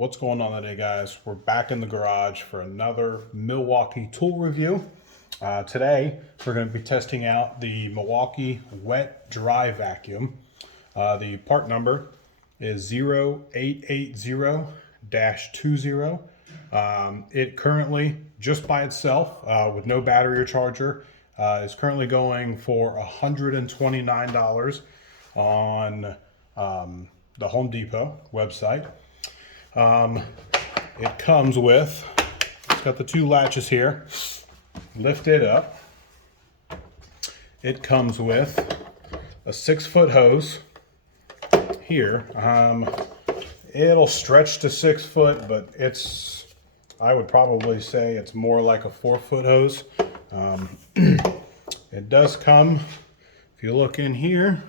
What's going on today, guys? We're back in the garage for another Milwaukee tool review. Today we're going to be testing out the Milwaukee Wet Dry Vacuum. The part number is 0880-20. It currently, just by itself, with no battery or charger, is currently going for $129 on the Home Depot website. It comes with, it's got the two latches here. Lift it up. It comes with a 6-foot hose here. It'll stretch to 6 foot, but I would probably say it's more like a 4-foot hose. It does come, if you look in here,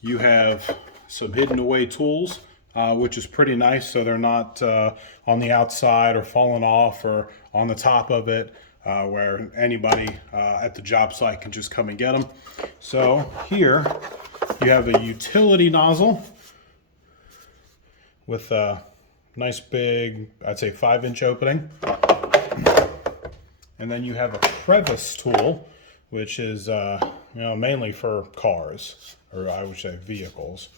you have some hidden away tools, which is pretty nice, so they're not on the outside or falling off or on the top of it, where anybody at the job site can just come and get them. So here you have a utility nozzle with a nice big, I'd say 5-inch opening. And then you have a Crevice tool, which is mainly for cars, or I would say vehicles.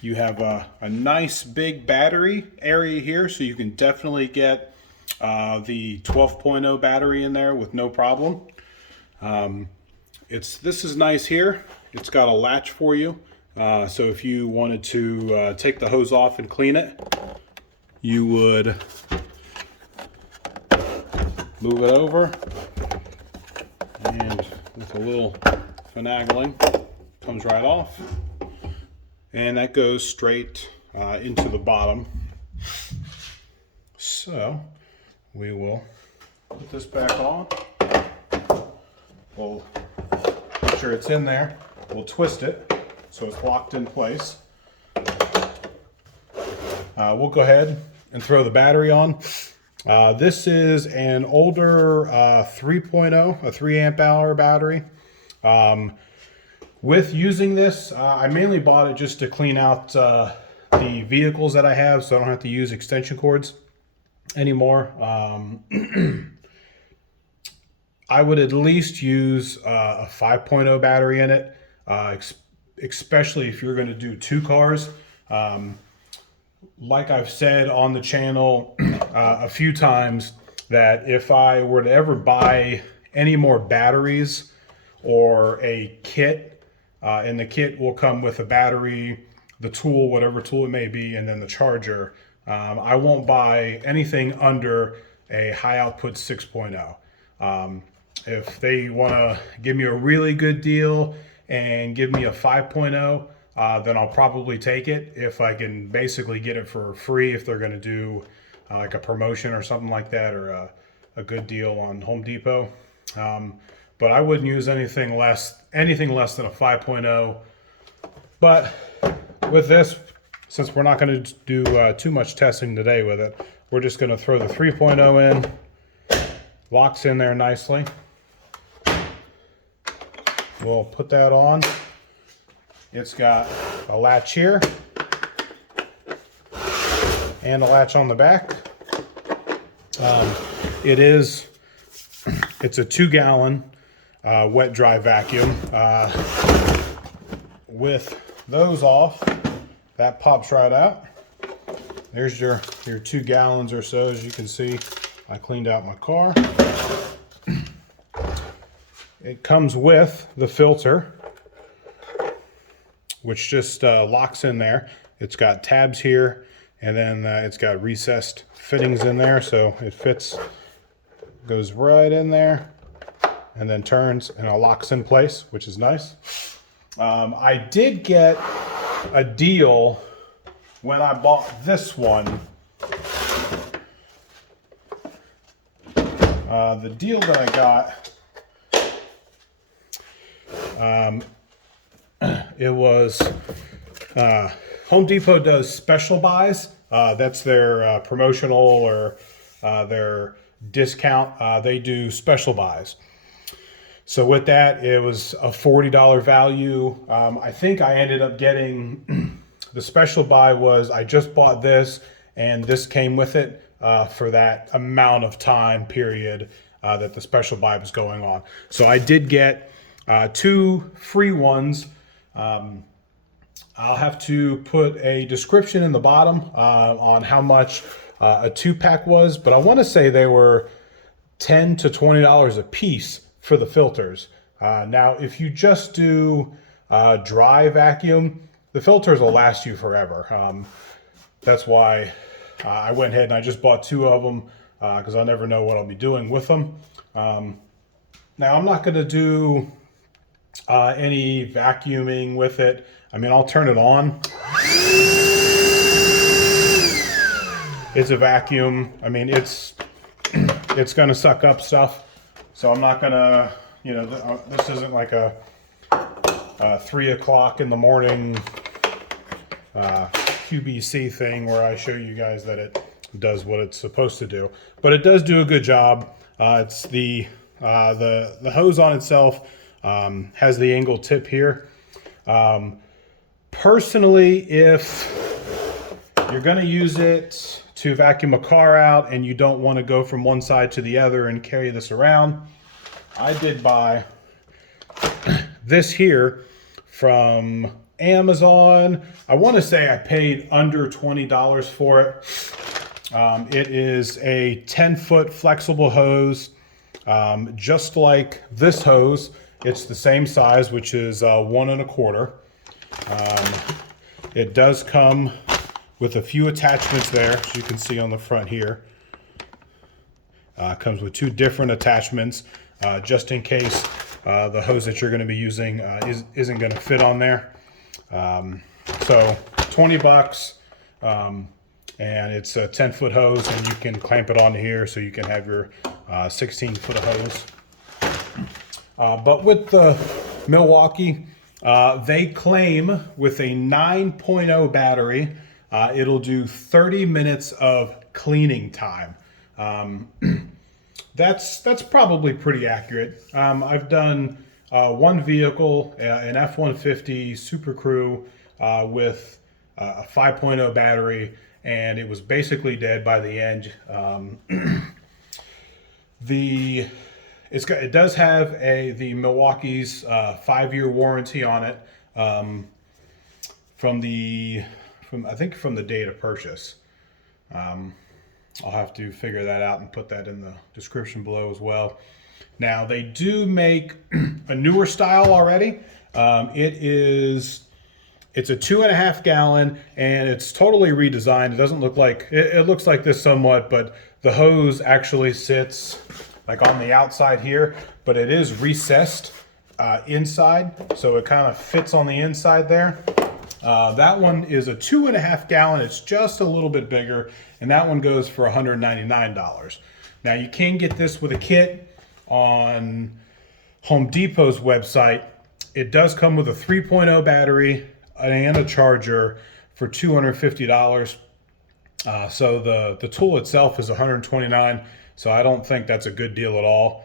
You have a nice big battery area here, so you can definitely get the 12.0 battery in there with no problem. This is nice here. It's got a latch for you, so if you wanted to take the hose off and clean it, you would move it over, and with a little finagling, comes right off. And that goes straight into the bottom. So we will put this back on. We'll make sure it's in there. We'll twist it so it's locked in place. We'll go ahead and throw the battery on. This is an older 3.0, a 3 amp hour battery. With using this, I mainly bought it just to clean out the vehicles that I have, so I don't have to use extension cords anymore. I would at least use a 5.0 battery in it, especially if you're going to do 2 cars. Like I've said on the channel a few times, that if I were to ever buy any more batteries or a kit, and the kit will come with a battery, the tool, whatever tool it may be, and then the charger. I won't buy anything under a high output 6.0. If they want to give me a really good deal and give me a 5.0, then I'll probably take it if I can basically get it for free, if they're going to do like a promotion or something like that, or a good deal on Home Depot. But I wouldn't use anything less than a 5.0. But with this, since we're not going to do too much testing today with it, we're just going to throw the 3.0 in. Locks in there nicely. We'll put that on. It's got a latch here and a latch on the back. It's a 2-gallon wet dry vacuum. With those off, that pops right out. There's your 2 gallons or so. As you can see, I cleaned out my car. It comes with the filter, which just locks in there. It's got tabs here, and then it's got recessed fittings in there, so it fits, goes right in there, and then turns and it locks in place, which is nice. I did get a deal when I bought this one. The deal that I got, it was Home Depot does special buys. That's their promotional or their discount. They do special buys. So with that, it was a $40 value. I think I ended up getting The special buy was I just bought this and this came with it for that amount of time period that the special buy was going on. So I did get 2 free ones. I'll have to put a description in the bottom on how much a 2-pack was, but I want to say they were $10 to $20 a piece for the filters. Now, if you just do dry vacuum, the filters will last you forever. That's why I went ahead and I just bought 2 of them because I never know what I'll be doing with them. Now, I'm not going to do any vacuuming with it. I mean, I'll turn it on. It's a vacuum. I mean, it's going to suck up stuff. So I'm not going to, you know, this isn't like a 3 o'clock in the morning QBC thing where I show you guys that it does what it's supposed to do. But it does do a good job. It's the hose on itself has the angled tip here. Personally, if you're going to use it to vacuum a car out and you don't want to go from one side to the other and carry this around, I did buy this here from Amazon. I want to say I paid under $20 for it. It is a 10-foot flexible hose, just like this hose. It's the same size, which is 1 1/4. It does come with a few attachments there, as you can see on the front here. Comes with 2 different attachments, just in case the hose that you're going to be using isn't going to fit on there. So 20 bucks, and it's a 10-foot hose, and you can clamp it onto here so you can have your 16-foot hose. But with the Milwaukee, they claim with a 9.0 battery, it'll do 30 minutes of cleaning time. That's probably pretty accurate. I've done one vehicle, an F-150 Super Crew with a 5.0 battery, and it was basically dead by the end. It does have the Milwaukee's 5-year warranty on it from the date of purchase. I'll have to figure that out and put that in the description below as well. Now, they do make a newer style already. It's a 2.5 gallon, and it's totally redesigned. It doesn't look like it looks like this somewhat, but the hose actually sits like on the outside here, but it is recessed inside, so it kind of fits on the inside there. That one is a 2.5 gallon. It's just a little bit bigger, and that one goes for $199. Now, you can get this with a kit on Home Depot's website. It does come with a 3.0 battery and a charger for $250. So the tool itself is $129. So I don't think that's a good deal at all.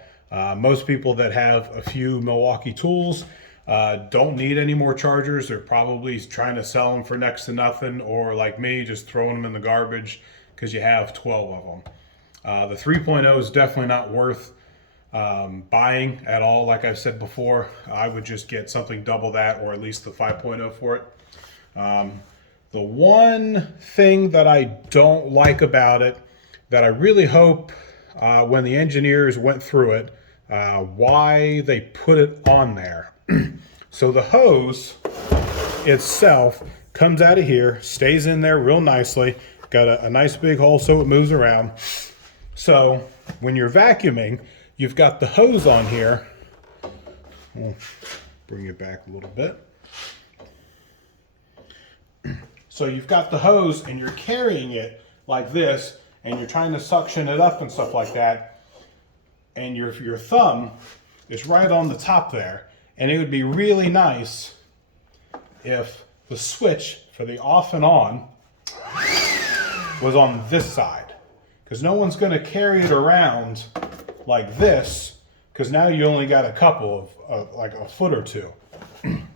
Most people that have a few Milwaukee tools don't need any more chargers. They're probably trying to sell them for next to nothing, or like me, just throwing them in the garbage because you have 12 of them. The 3.0 is definitely not worth buying at all. Like I've said before, I would just get something double that, or at least the 5.0 for it. The one thing that I don't like about it, that I really hope when the engineers went through it, why they put it on there. So the hose itself comes out of here, stays in there real nicely, got a nice big hole so it moves around. So when you're vacuuming, you've got the hose on here. I'll bring it back a little bit. So you've got the hose and you're carrying it like this, and you're trying to suction it up and stuff like that, and your thumb is right on the top there. And it would be really nice if the switch for the off and on was on this side, because no one's going to carry it around like this, because now you only got a couple of like a foot or two.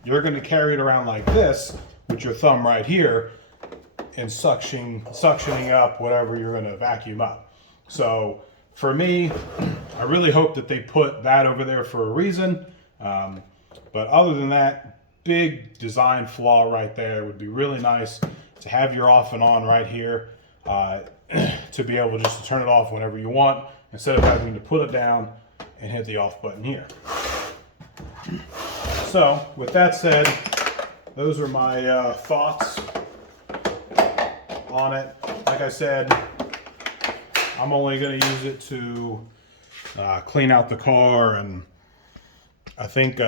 You're going to carry it around like this put your thumb right here and suctioning up whatever you're going to vacuum up. So for me, I really hope that they put that over there for a reason. But other than that, big design flaw right there. It would be really nice to have your off and on right here, to be able just to turn it off whenever you want, instead of having to put it down and hit the off button here. So with that said, those are my thoughts on it. Like I said, I'm only going to use it to clean out the car, and I think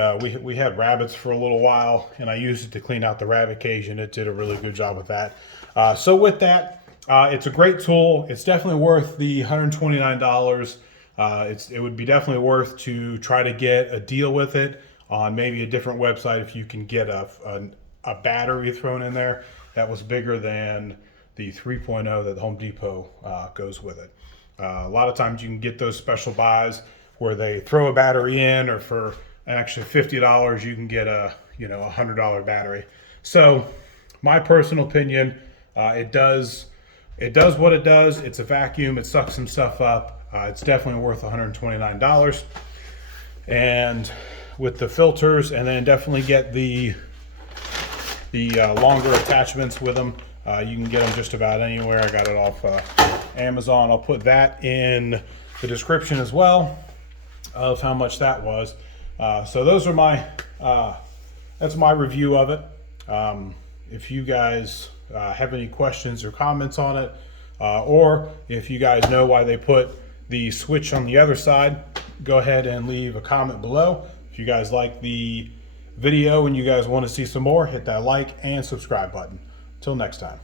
we had rabbits for a little while, and I used it to clean out the rabbit cage, and it did a really good job with that. So with that, it's a great tool. It's definitely worth the $129. It would be definitely worth to try to get a deal with it on maybe a different website if you can get a battery thrown in there that was bigger than the 3.0 that the Home Depot goes with it. A lot of times you can get those special buys where they throw a battery in, or for actually $50 you can get a $100 battery. So my personal opinion, it does what it does. It's a vacuum. It sucks some stuff up. It's definitely worth $129. And with the filters, and then definitely get the longer attachments with them. You can get them just about anywhere. I got it off Amazon. I'll put that in the description as well of how much that was. So those are that's my review of it. If you guys have any questions or comments on it, or if you guys know why they put the switch on the other side, go ahead and leave a comment below. If you guys like the video and you guys want to see some more, hit that like and subscribe button. Till next time.